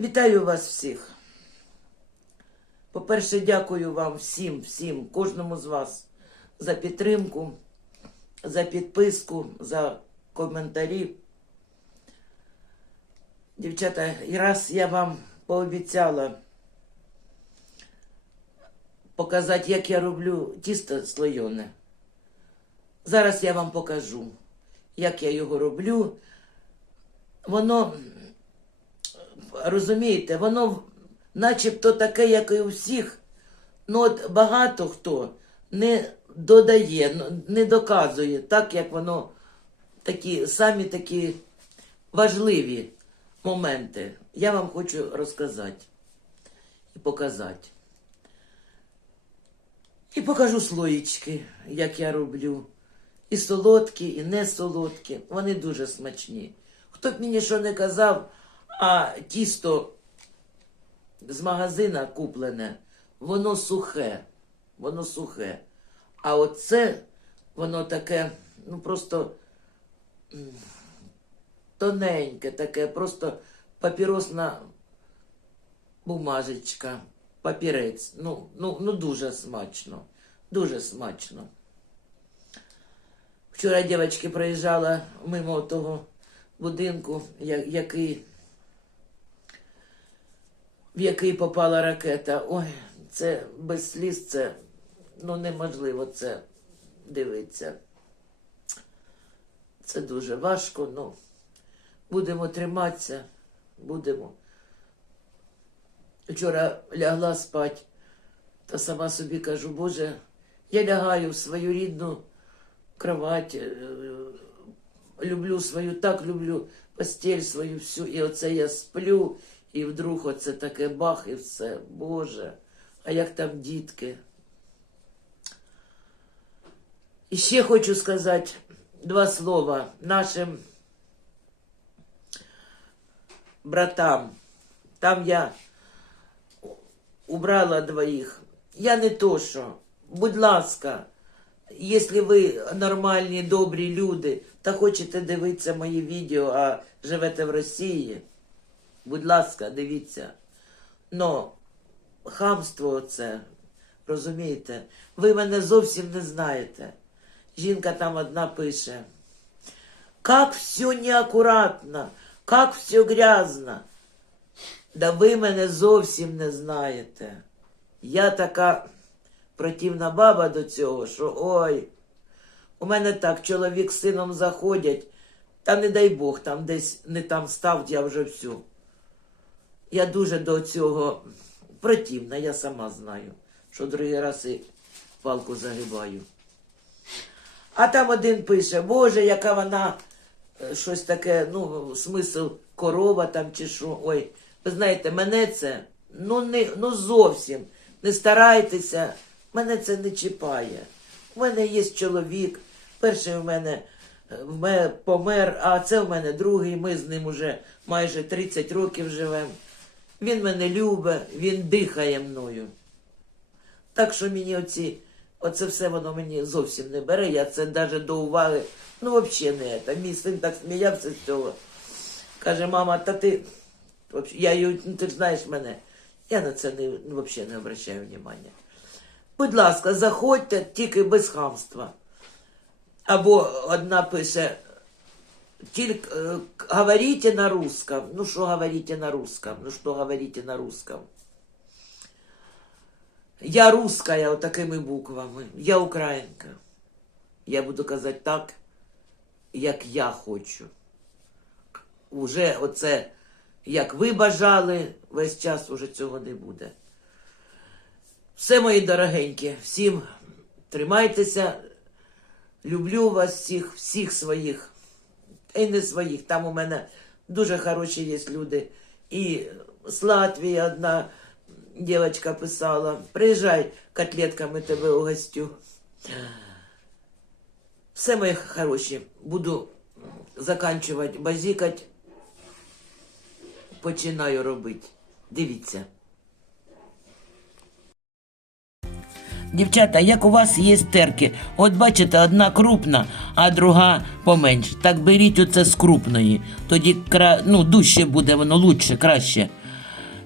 Вітаю вас всіх. По-перше, дякую вам всім, всім, кожному з вас за підтримку, за підписку, за коментарі. Дівчата, і раз я вам пообіцяла показати, як я роблю тісто слоєне. Зараз я вам покажу, як я його роблю. Воно розумієте, воно начебто таке, як і у всіх, ну от багато хто не додає, ну, не доказує так, як воно такі самі такі важливі моменти. Я вам хочу розказати і показати. І покажу слоїчки, як я роблю. І солодкі, і не солодкі. Вони дуже смачні. Хто б мені що не казав, а тісто з магазина куплене, воно сухе. Воно сухе. А оце, воно таке, ну просто тоненьке, таке, просто папіросна бумажечка, папірець. Ну, ну, ну дуже смачно. Дуже смачно. Вчора дівчинки проїжджала мимо того будинку, який, в який попала ракета. Ой, це без сліз, це ну, неможливо це дивитися. Це дуже важко, ну будемо триматися, будемо. Вчора лягла спать, та сама собі кажу, Боже, я лягаю в свою рідну кровать, е, люблю свою, так люблю постель свою всю, і оце я сплю, і вдруг оце таке бах, і все. Боже, а як там дітки? І ще хочу сказати два слова нашим братам. Там я убрала двоїх. Я не то що. Будь ласка, якщо ви нормальні, добрі люди та хочете дивитися мої відео, а живете в Росії, будь ласка, дивіться. Но хамство це, розумієте, ви мене зовсім не знаєте. Жінка там одна пише. Как все неаккуратно, как все грязно. Да ви мене зовсім не знаєте. Я така противна баба до цього, що ой. У мене так, чоловік з сином заходять, та не дай Бог, там десь не там став, я вже всю. Я дуже до цього противна, я сама знаю, що другий раз і палку загибаю. А там один пише, Боже, яка вона е, щось таке, ну, смисл корова там чи що. Ой, ви знаєте, мене це ну, не, ну зовсім не старайтеся, мене це не чіпає. У мене є чоловік, перший у е, мене помер, а це в мене другий, ми з ним уже майже 30 років живемо. Він мене любить, він дихає мною. Так що мені оці, оце все воно мені зовсім не бере. Я це навіть до уваги, ну взагалі не це. Мій син так сміявся з цього. Каже, мама, та ти. Я ну ти ж знаєш мене. Я на це не, ну, взагалі не обращаю внимання. Будь ласка, заходьте тільки без хамства. Або одна пише, тільки е, говорите на русском. Ну що говорите на русском? Ну що говорите на русском? Я русская отакими буквами. Я українка. Я буду казати так, як я хочу. Уже оце, як ви бажали, весь час уже цього не буде. Все, мої дорогенькі, всім тримайтеся. Люблю вас всіх, всіх своїх, й не своїх. Там у мене дуже хороші є люди. І з Латвії одна дівчинка писала: приїжджай, котлетками тебе угостю. Все, мої хороші, буду заканчувати базікать. Починаю робити. Дивіться. Дівчата, як у вас є терки, от бачите, одна крупна, а друга поменше. Так беріть оце з крупної. Тоді кра... ну, дужче буде воно, лучше, краще.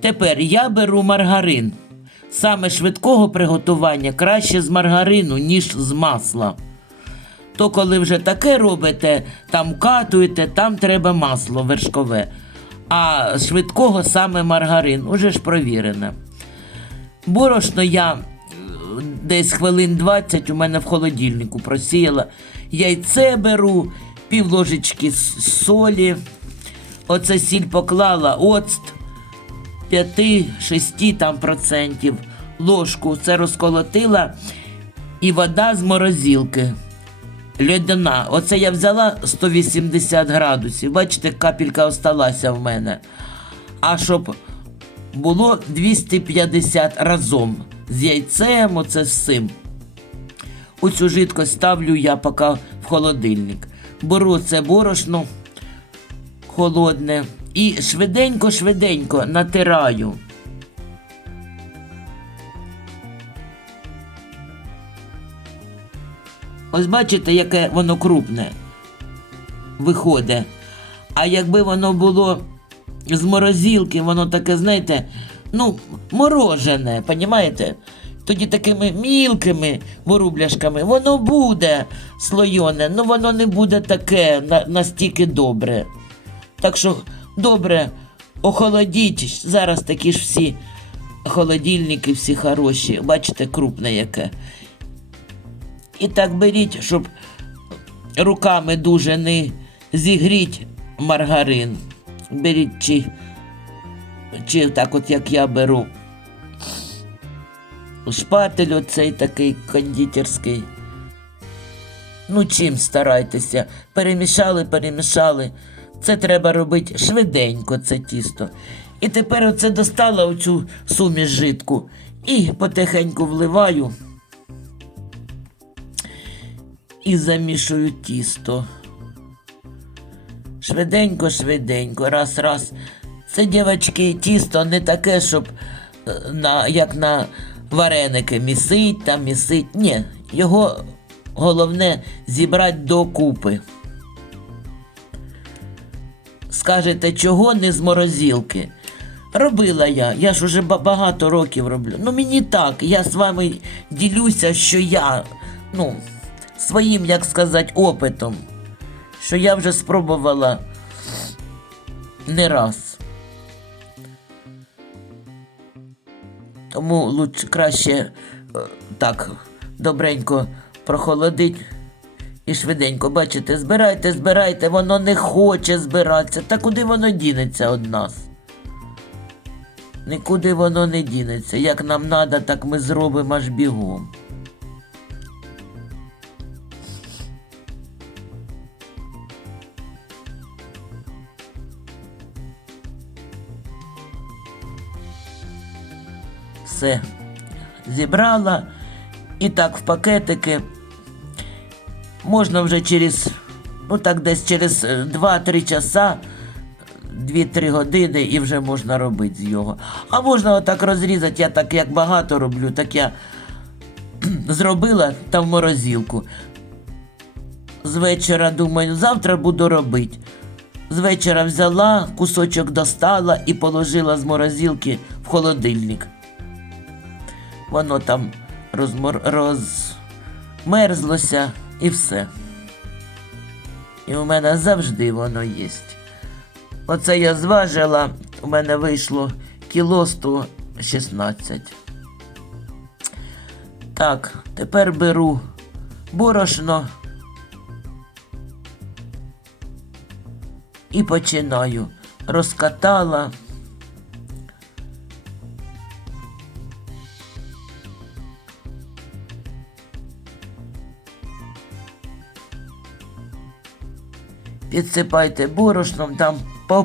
Тепер я беру маргарин. Саме швидкого приготування краще з маргарину, ніж з масла. То коли вже таке робите, там катуєте, там треба масло вершкове. А швидкого саме маргарин, уже ж провірене. Борошно я десь хвилин 20 у мене в холодильнику просіяла. Яйце беру, пів ложечки солі. Оце сіль поклала, оцт 5-6 там процентів. Ложку це розколотила і вода з морозилки. Льодяна. Оце я взяла 180 градусів. Бачите, капелька осталася в мене. А щоб було 250 разом з яйцем, оце з цим. Оцю жидкость ставлю я поки в холодильник. Беру це борошно холодне і швиденько-швиденько натираю. Ось бачите, яке воно крупне виходить. А якби воно було з морозилки, воно таке, знаєте, ну, морожене, понімаєте? Тоді такими мілкими ворубляшками воно буде слойоне, але воно не буде таке на- настільки добре. Так що добре, охолодіть. Зараз такі ж всі холодильники, всі хороші. Бачите, крупне яке. І так беріть, щоб руками дуже не зігріть маргарин. Беріть чи, чи так от як я беру. Шпатель оцей такий кондитерський. Ну, чим старайтеся. Перемішали, перемішали. Це треба робити швиденько, це тісто. І тепер оце достала оцю суміш жидку і потихеньку вливаю і замішую тісто. Швиденько, швиденько, раз, раз. Це, дівчатки, тісто не таке, щоб е, на, як на вареники місить там місить. Ні, його головне зібрати докупи. Скажете, чого не з морозилки? Робила я, я ж уже багато років роблю. Ну мені так, я з вами ділюся, що я, ну, своїм, як сказати, опитом, що я вже спробувала не раз. Тому лучше краще е, так добренько прохолодить і швиденько. Бачите, збирайте, збирайте, воно не хоче збиратися. Та куди воно дінеться від нас? Нікуди воно не дінеться. Як нам треба, так ми зробимо аж бігом. Все зібрала і так в пакетики. Можна вже через, ну так десь через е, 2-3 часа, 2-3 години і вже можна робити з його. А можна отак розрізати, я так як багато роблю, так я зробила та в морозилку. З вечора думаю, завтра буду робити. З вечора взяла, кусочок достала і положила з морозилки в холодильник. Воно там розмор... розмерзлося і все. І у мене завжди воно є. Оце я зважила, у мене вийшло кіло 116. Так, тепер беру борошно і починаю. Розкатала. Підсипайте борошном, там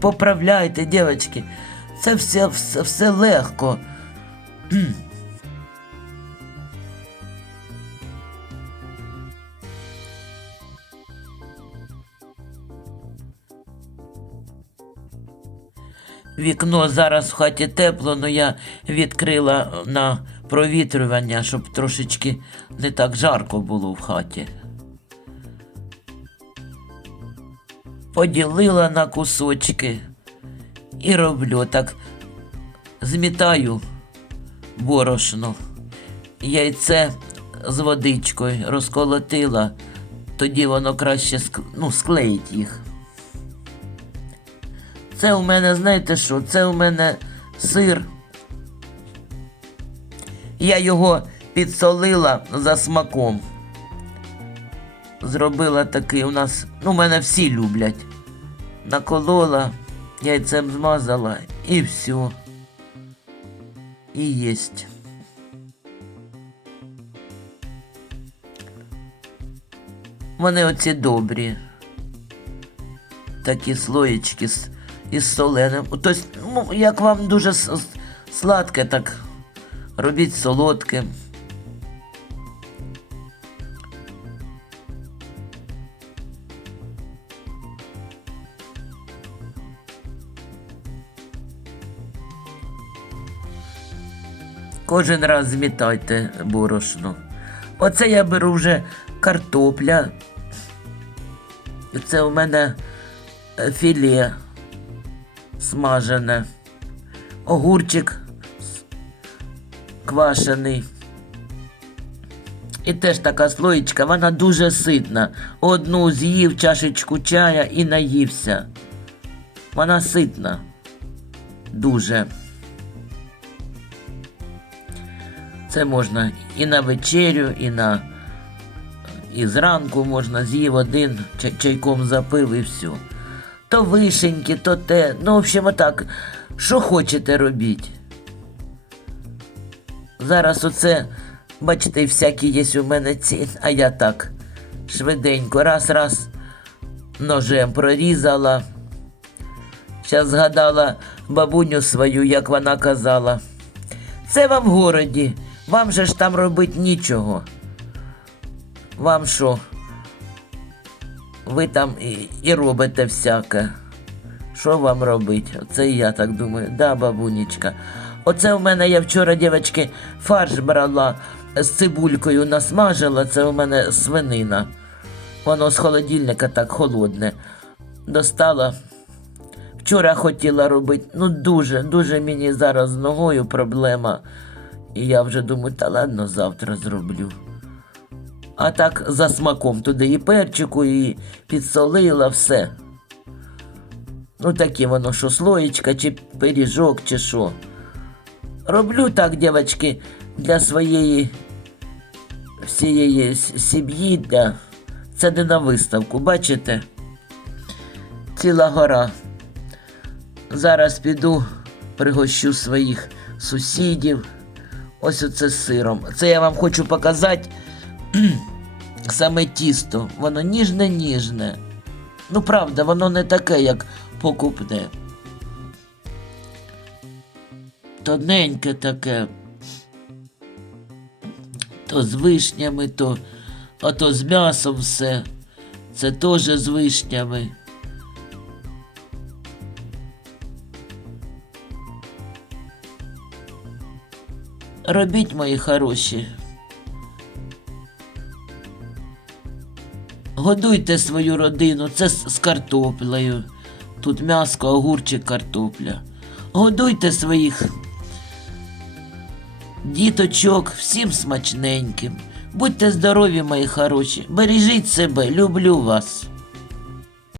поправляйте, дівчатки. Це все, все, все легко. Вікно зараз в хаті тепло, але я відкрила на провітрювання, щоб трошечки не так жарко було в хаті. Поділила на кусочки і роблю так. змітаю борошно, яйце з водичкою розколотила, тоді воно краще ну, склеїть їх. Це у мене, знаєте що, це у мене сир. Я його підсолила за смаком. Зробила такий у нас, ну, мене всі люблять. Наколола, яйцем змазала і все. І єсть. Вони оці добрі. Такі слоєчки з, із соленим. Тобто, ну, як вам дуже сладке, так робіть солодким. Кожен раз змітайте борошно. Оце я беру вже картопля. Це у мене е, філе смажене, огурчик квашений. І теж така слоєчка, вона дуже ситна. Одну з'їв чашечку чая і наївся. Вона ситна. Дуже. Це можна і на вечерю, і на і зранку можна з'їв один, чайком запив і все. То вишеньки, то те. Ну, в общем, отак, що хочете робіть. Зараз оце, бачите, всякі є у мене ці, а я так швиденько, раз-раз ножем прорізала. Зараз згадала бабуню свою, як вона казала. Це вам в городі, вам же ж там робить нічого. Вам що? Ви там і, і робите всяке. Що вам робить? Оце і я так думаю. Да, бабунечка. Оце у мене я вчора, дівчатки, фарш брала з цибулькою насмажила, це у мене свинина. Воно з холодильника так холодне. Достала. Вчора хотіла робити, ну дуже, дуже мені зараз з ногою проблема. І я вже думаю, та ладно, завтра зроблю. А так за смаком туди і перчику, і підсолила все. Ну таке воно, що слоєчка, чи пиріжок, чи що. Роблю так, дівчатки, для своєї всієї сім'ї. Для... Це не на виставку, бачите? Ціла гора. Зараз піду, пригощу своїх сусідів. Ось оце з сиром. Це я вам хочу показати саме тісто. Воно ніжне-ніжне. Ну, правда, воно не таке, як покупне. Тоненьке таке. То з вишнями, то, а то з м'ясом все. Це теж з вишнями. Робіть, мої хороші. Годуйте свою родину, це з, картоплею. Тут м'яско, огурчик, картопля. Годуйте своїх діточок всім смачненьким. Будьте здорові, мої хороші. Бережіть себе, люблю вас.